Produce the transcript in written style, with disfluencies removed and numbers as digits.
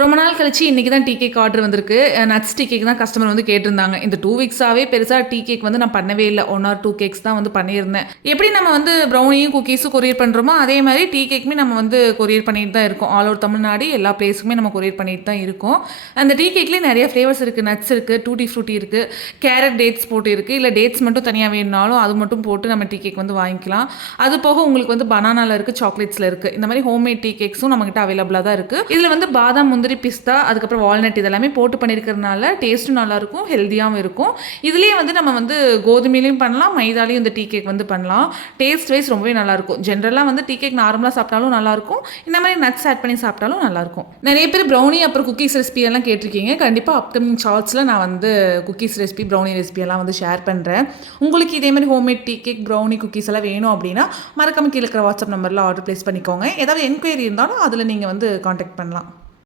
ரொம்ப நாள் கழிச்சு இன்னைக்கு தான் டீ கேக் ஆர்டர் வந்திருக்கு. நட்ஸ் டீ கேக் தான் கஸ்டமர் வந்து கேட்டிருந்தாங்க. இந்த 2 வீக்ஸாவே பெருசா டீ கேக் வந்து நான் பண்ணவே இல்ல. 1 ஆர் 2 கேக்ஸ் தான் வந்து பண்ணியிருந்தேன். எப்படி நம்ம வந்து ப்ரௌனியும், குக்கீஸும் கொரியர் பண்றோமோ, அதே மாரி டீ கேக்குமே நம்ம வந்து கொரியர் பண்ணிட்டு தான் இருக்கோம். ஆல் ஓவர் தமிழ்நாடு எல்லா பிளேஸுக்குமே நம்ம கொரியர் பண்ணிட்டு தான் இருக்கோம். அந்த டீ கேக்லயே நெறைய ஃப்ளேவர்ஸ் இருக்கு. நட்ஸ் இருக்கு, டூட்டி ஃப்ரூட்டி இருக்கு, கேரட் டேட்ஸ் போட்டு இருக்கு. இல்ல டேட்ஸ் மட்டும் தனியா வேணும்னாலும் அது மட்டும் போட்டு நம்ம டீ கேக் வந்து வாங்கிக்கலாம். அது போக உங்களுக்கு வந்து பனானால இருக்கு, சாக்லேட்ஸ்ல இருக்கு. இந்த மாரி ஹோம்மேட் டீ கேக்ஸும் நம்மகிட்ட அவைலபிளா தான் இருக்கு. இதுல வந்து பாதாம், முந்திரி, பிஸ்தா, அதுக்கப்புறம் வால்நட் இதெல்லாமே போட்டு பண்ணியிருக்கிறதுனால டேஸ்ட்டும் நல்லாயிருக்கும், ஹெல்த்தியாகவும் இருக்கும். இதுலேயே வந்து நம்ம வந்து கோதுமையிலையும் பண்ணலாம், மைதாலையும் இந்த டீ கேக் வந்து பண்ணலாம். டேஸ்ட் வைஸ் ரொம்பவே நல்லாயிருக்கும். ஜென்ரலாக வந்து டீ கேக் நார்மலாக சாப்பிட்டாலும் நல்லாயிருக்கும், இந்த மாதிரி நட்ஸ் ஆட் பண்ணி சாப்பிட்டாலும் நல்லாயிருக்கும். நிறைய பேர் ப்ரௌனி அப்புறம் குக்கீஸ் ரெசிபி எல்லாம் கேட்டிருக்கீங்க. கண்டிப்பாக அப்கமிங் ஷார்ட்ஸில் நான் வந்து குக்கீஸ் ரெசிபி, ப்ரௌனி ரெசிபி எல்லாம் வந்து ஷேர் பண்ணுறேன். உங்களுக்கு இதே மாதிரி homemade tea cake, brownie, cookies எல்லாம் வேணும் அப்படின்னா மறக்காம கீழே இருக்கிற வாட்ஸ்அப் நம்பரில் ஆர்டர் ப்ளேஸ் பண்ணிக்கோங்க. ஏதாவது என்கொயரி இருந்தாலும் அதில் நீங்கள் வந்து காண்டாக்ட் பண்ணலாம்.